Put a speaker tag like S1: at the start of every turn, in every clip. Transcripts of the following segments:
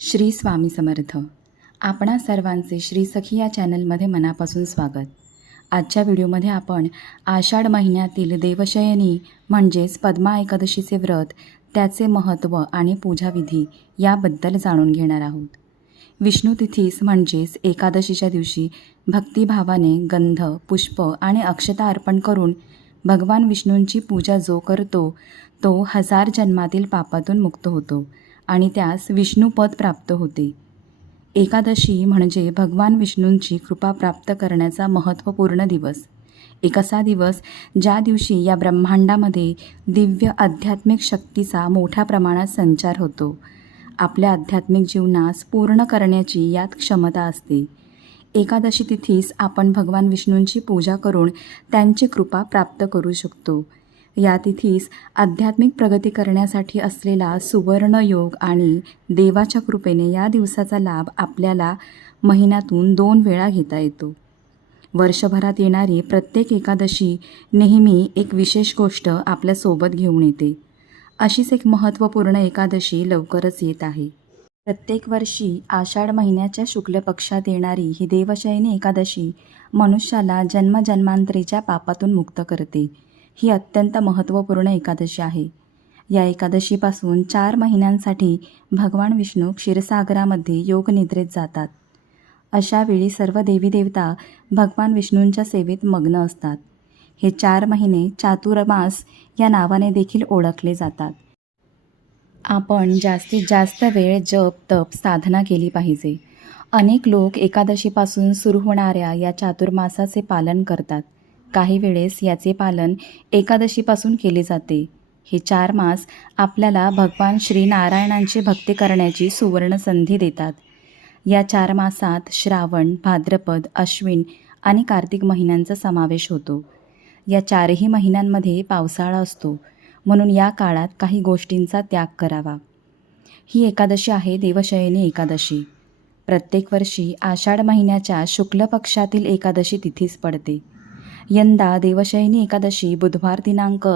S1: श्री स्वामी समर्थ. आपणा सर्वांचे श्री सखी या चॅनलमध्ये मनापासून स्वागत. आजच्या व्हिडिओमध्ये आपण आषाढ महिन्यातील देवशयनी म्हणजेच पद्मा एकादशीचे व्रत त्याचे महत्त्व आणि पूजाविधी याबद्दल जाणून घेणार आहोत. विष्णू तिथीस म्हणजेच एकादशीच्या दिवशी भक्तिभावाने गंध पुष्प आणि अक्षता अर्पण करून भगवान विष्णूंची पूजा जो करतो तो हजार जन्मातील पापातून मुक्त होतो. आणि त्यास विष्णुपद प्राप्त होते. एकादशी म्हणजे भगवान विष्णूंची कृपा प्राप्त करण्याचा महत्त्वपूर्ण दिवस. एक असा दिवस ज्या दिवशी या ब्रह्मांडामध्ये दिव्य आध्यात्मिक शक्तीचा मोठ्या प्रमाणात संचार होतो. आपल्या आध्यात्मिक जीवनास पूर्ण करण्याची यात क्षमता असते. एकादशी तिथीस आपण भगवान विष्णूंची पूजा करून त्यांची कृपा प्राप्त करू शकतो. या तिथीस आध्यात्मिक प्रगती करण्यासाठी असलेला सुवर्णयोग आणि देवाच्या कृपेने या दिवसाचा लाभ आपल्याला महिन्यातून दोन वेळा घेता येतो. वर्षभरात येणारी प्रत्येक एकादशी नेहमी एक विशेष गोष्ट आपल्यासोबत घेऊन येते. अशीच एक महत्त्वपूर्ण एकादशी लवकरच येत आहे. प्रत्येक वर्षी आषाढ महिन्याच्या शुक्ल पक्षात येणारी ही देवशयनी एकादशी मनुष्याला जन्मजन्मांतरीच्या पापातून मुक्त करते. ही अत्यंत महत्त्वपूर्ण एकादशी आहे. या एकादशीपासून चार महिन्यांसाठी भगवान विष्णू क्षीरसागरामध्ये योगनिद्रेत जातात. अशावेळी सर्व देवी देवता भगवान विष्णूंच्या सेवेत मग्न असतात. हे चार महिने चातुर्मास या नावाने देखील ओळखले जातात. आपण जास्तीत जास्त वेळ जप तप साधना केली पाहिजे. अनेक लोक एकादशीपासून सुरू होणाऱ्या या चातुर्मासाचे पालन करतात. काही वेळेस याचे पालन एकादशीपासून केले जाते. हे चार मास आपल्याला भगवान श्रीनारायणांची भक्ती करण्याची सुवर्ण संधी देतात. या चार मासात श्रावण भाद्रपद अश्विन आणि कार्तिक महिन्यांचा समावेश होतो. या चारही महिन्यांमध्ये पावसाळा असतो. म्हणून या काळात काही गोष्टींचा त्याग करावा. ही एकादशी आहे देवशयनी एकादशी. प्रत्येक वर्षी आषाढ महिन्याच्या शुक्ल पक्षातील एकादशी तिथीच पडते. यंदा देवशयनी एकादशी बुधवार दिनांक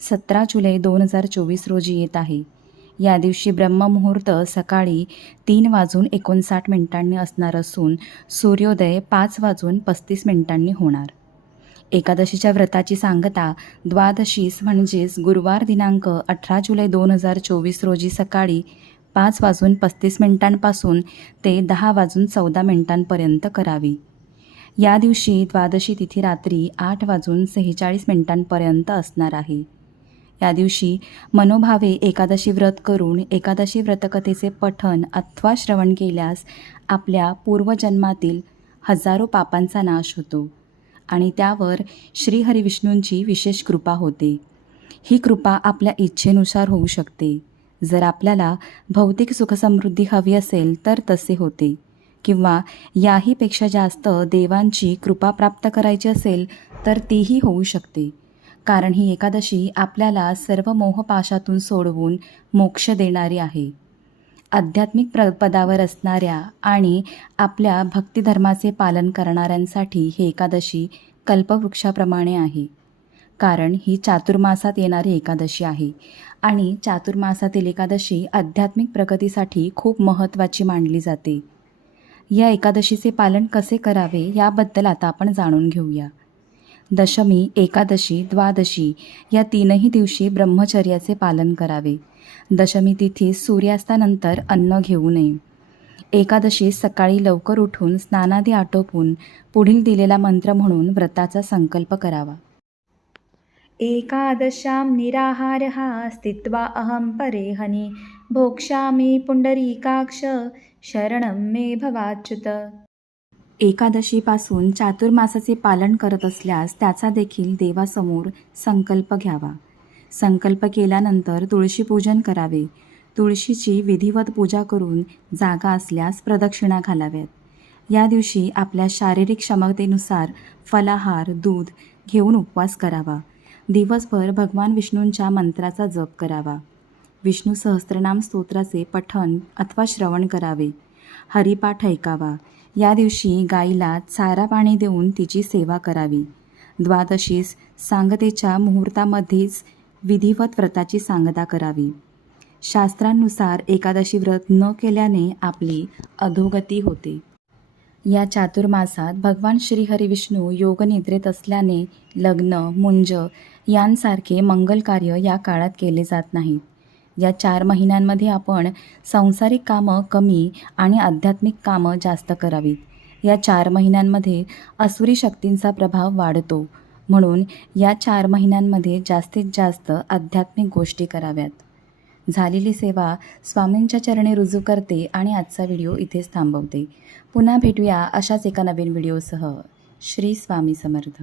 S1: सतरा जुलै दोन हजार चोवीस रोजी येत आहे. या दिवशी ब्रह्ममुहूर्त सकाळी तीन वाजून एकोणसाठ मिनिटांनी असणार असून सूर्योदय पाच वाजून पस्तीस मिनिटांनी होणार. एकादशीच्या व्रताची सांगता द्वादशीस म्हणजेच गुरुवार दिनांक अठरा जुलै दोन हजार चोवीस रोजी सकाळी पाच वाजून पस्तीस मिनिटांपासून ते दहा वाजून चौदा मिनिटांपर्यंत करावी. या दिवशी द्वादशी तिथी रात्री आठ वाजून सेहेचाळीस मिनिटांपर्यंत असणार आहे. या दिवशी मनोभावे एकादशी व्रत करून एकादशी व्रतकथेचे पठन अथवा श्रवण केल्यास आपल्या पूर्वजन्मातील हजारो पापांचा नाश होतो आणि त्यावर श्रीहरिविष्णूंची विशेष कृपा होते. ही कृपा आपल्या इच्छेनुसार होऊ शकते. जर आपल्याला भौतिक सुखसमृद्धी हवी असेल तर तसे होते. किंवा याहीपेक्षा जास्त देवांची कृपा प्राप्त करायची असेल तर तीही होऊ शकते. कारण ही एकादशी आपल्याला सर्व मोहपाशातून सोडवून मोक्ष देणारी आहे. आध्यात्मिक प्र पदावर असणाऱ्या आणि आपल्या भक्तिधर्माचे पालन करणाऱ्यांसाठी ही एकादशी कल्पवृक्षाप्रमाणे आहे. कारण ही चातुर्मासात येणारी एकादशी आहे आणि चातुर्मासातील एकादशी आध्यात्मिक प्रगतीसाठी खूप महत्त्वाची मानली जाते. या एकादशीचे पालन कसे करावे याबद्दल आता आपण जाणून घेऊया. दशमी एकादशी द्वादशी या तीनही दिवशी ब्रह्मचर्याचे पालन करावे. दशमी तिथी सूर्यास्तानंतर अन्न घेऊ नये. एकादशी सकाळी लवकर उठून स्नानादी आटोपून पुढील दिलेला मंत्र म्हणून व्रताचा संकल्प करावा.
S2: एकादशां निराहारः स्थित्वा अहं परेहनि भोक्ष्यामि पुण्डरीकाक्ष शरणं मे भवाच्युत.
S1: एकादशीपासून चातुर्मासाचे पालन करत असल्यास त्याचा देखील देवासमोर संकल्प घ्यावा. संकल्प केल्यानंतर तुळशीपूजन करावे. तुळशीची विधिवत पूजा करून जागा असल्यास प्रदक्षिणा घालाव्यात. या दिवशी आपल्या शारीरिक क्षमतेनुसार फलाहार दूध घेऊन उपवास करावा. दिवसभर भगवान विष्णूंच्या मंत्राचा जप करावा. विष्णू सहस्त्रनाम स्तोत्राचे पठण अथवा श्रवण करावे. हरिपाठ ऐकावा. या दिवशी गाईला चारा पाणी देऊन तिची सेवा करावी. द्वादशीस सांगतेच्या मुहूर्तामध्येच विधिवत व्रताची सांगता करावी. शास्त्रांनुसार एकादशी व्रत न केल्याने आपली अधोगती होते. या चातुर्मासात भगवान श्रीहरिविष्णू योगनिद्रेत असल्याने लग्न मुंज यांसारखे मंगल कार्य या काळात केले जात नाहीत. या चार महिन्यांमध्ये आपण सांसारिक कामं कमी आणि आध्यात्मिक कामं जास्त करावीत. या चार महिन्यांमध्ये असुरी शक्तींचा प्रभाव वाढतो. म्हणून या चार महिन्यांमध्ये जास्तीत जास्त आध्यात्मिक गोष्टी कराव्यात. झालेली सेवा स्वामींच्या चरणी रुजू करते आणि आजचा व्हिडिओ इथेच थांबवते. पुन्हा भेटूया अशाच एका नवीन व्हिडिओसह. श्री स्वामी समर्थ.